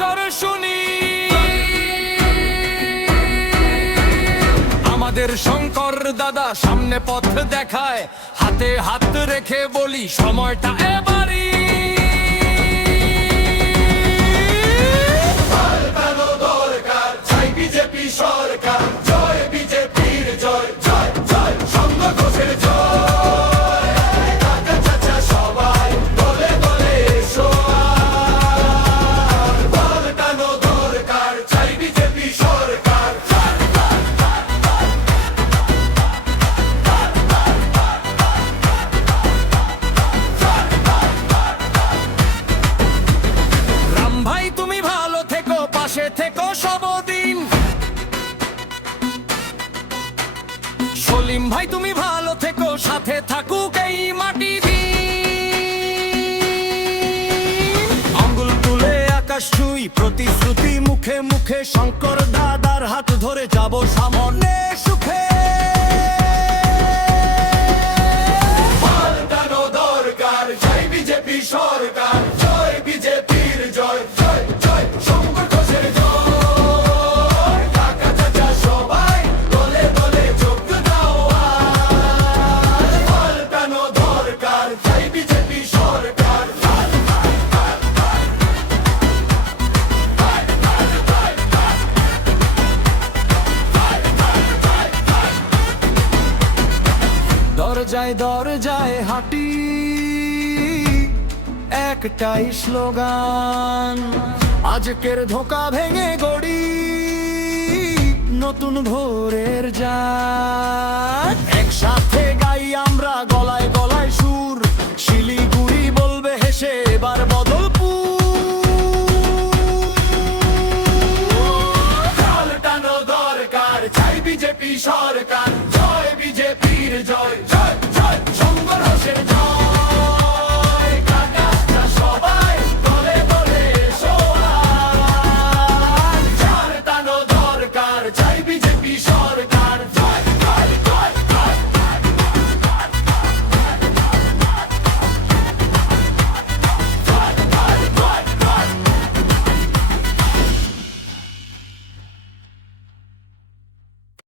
স্বর শুনি। আমাদের শঙ্কর দাদা সামনে পথ দেখায়, হাতে হাত রেখে বলি সময়টা এবারই। পাল্টানো দরকার, চাই বিজেপি সরকার। জয় বিজেপির জয়, জয় জয় সঙ্গ ঘোষের জয়। কাকা চাচা সবাই দলে দলে এসো আর। পাল্টানো দরকার, চাই বিজেপি সরকার। রাম ভাই তুমি ভালো থেকো, পাশে থেকো সবদিন। সলিম ভাই তুমি ভালো থেকো, সাথে থাকুক এই মাটি দিন। আঙ্গুল তুলে আকাশ ছুঁই, প্রতিশ্রুতি মুখে মুখে, শঙ্কর দাদার হাত ধরে যাব সামনে সুখে। পাল্টানো দরকার, চাই বিজেপি সরকার। জয় বিজেপির জয়, জয় জয় সঙ্গ ঘোষের জয়। কাকা চাচা সবাই দলে দলে যোগ দাও আজ। পাল্টানো দরকার, চাই বিজেপি সরকার। দরজায় দরজায় হাঁটি, একটাই স্লোগান, আজকের ধোঁকা ভেঙে গড়ি নতুন ভোরের যান। একসাথে গাই